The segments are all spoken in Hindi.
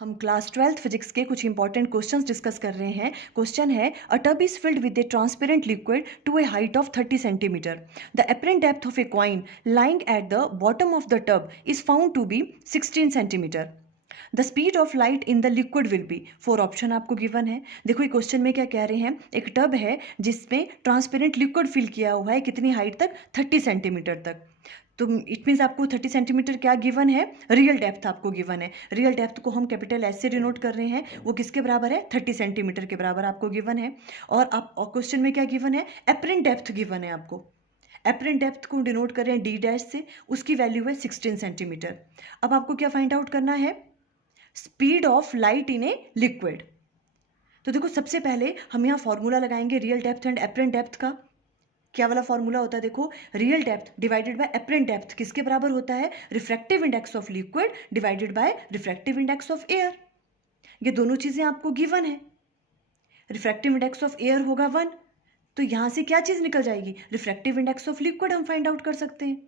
हम क्लास 12th फिजिक्स के कुछ इंपॉर्टेंट क्वेश्चंस डिस्कस कर रहे हैं। क्वेश्चन है a tub is filled with a transparent liquid to a height of 30 centimeter. The apparent depth of a coin lying at the bottom of the tub is found to be 16 centimeter. The speed of light in the liquid will be. Four option आपको गिवन है। देखो ये क्वेश्चन में क्या कह रहे हैं, एक टब है जिसमें ट्रांसपेरेंट लिक्विड फिल किया हुआ है, कितनी हाइट तक, 30 सेंटीमीटर तक। तो इट मीन्स आपको 30 सेंटीमीटर क्या गिवन है, रियल डेप्थ आपको गिवन है। रियल डेप्थ को हम कैपिटल एस से डिनोट कर रहे हैं, वो किसके बराबर है, 30 सेंटीमीटर के बराबर आपको गिवन है। और आप क्वेश्चन में क्या गिवन है, एपरेंट डेप्थ गिवन है आपको। एपरेंट डेप्थ को डिनोट कर रहे हैं डी डैश से, उसकी वैल्यू है 16 सेंटीमीटर। अब आपको क्या फाइंड आउट करना है, speed of light in a liquid. तो देखो सबसे पहले हम यहाँ फॉर्मूला लगाएंगे real depth and apparent depth का। क्या वाला फॉर्मूला होता है, देखो real depth divided by apparent depth किसके बराबर होता है, refractive index of liquid divided by refractive index of air. ये दोनों चीजें आपको गिवन है। रिफ्रैक्टिव इंडेक्स ऑफ एयर होगा 1, तो यहां से क्या चीज निकल जाएगी, रिफ्रैक्टिव इंडेक्स ऑफ लिक्विड हम फाइंड आउट कर सकते हैं।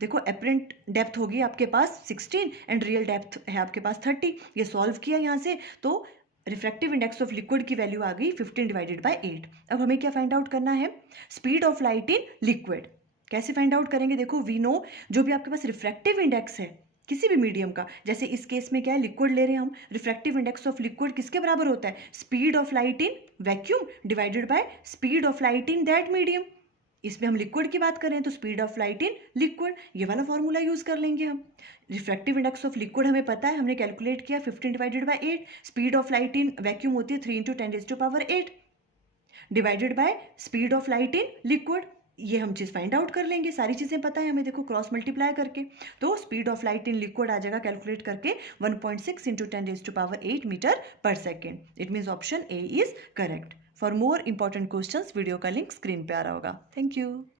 देखो एपरेंट डेप्थ होगी आपके पास 16 एंड रियल डेप्थ है आपके पास 30। ये सॉल्व किया यहाँ से, तो रिफ्रैक्टिव इंडेक्स ऑफ लिक्विड की वैल्यू आ गई 15 डिवाइडेड बाय 8। अब हमें क्या फाइंड आउट करना है, speed of light in liquid. कैसे फाइंड आउट करेंगे, देखो वी नो जो भी आपके पास रिफ्रैक्टिव इंडेक्स है किसी भी मीडियम का, जैसे इस केस में क्या है, लिक्विड ले रहे हैं हम, रिफ्रैक्टिव इंडेक्स ऑफ लिक्विड किसके बराबर होता है, speed of light in vacuum divided by speed of light in that medium. इसमें हम लिक्विड की बात करें तो speed of light in liquid, ये वाला फॉर्मूला यूज कर लेंगे हम। रिफ्रैक्टिव इंडेक्स ऑफ लिक्विड हमें पता है, हमने कैलकुलेट किया 15 divided by 8। Speed of light in vacuum होती है 3 into 10⁸ divided by speed of light in liquid. ये हम चीज़ फाइंड आउट कर लेंगे, सारी चीज़ें पता है हमें, देखो क्रॉस मल्टीप्लाई करके। तो speed of light in liquid आ जाएगा कैलकुलेट करके 1.6 इंटू 10⁸ मीटर पर second. It means option A is correct. For more important questions video का लिंक स्क्रीन पे आ रहा होगा। Thank you.